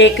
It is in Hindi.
1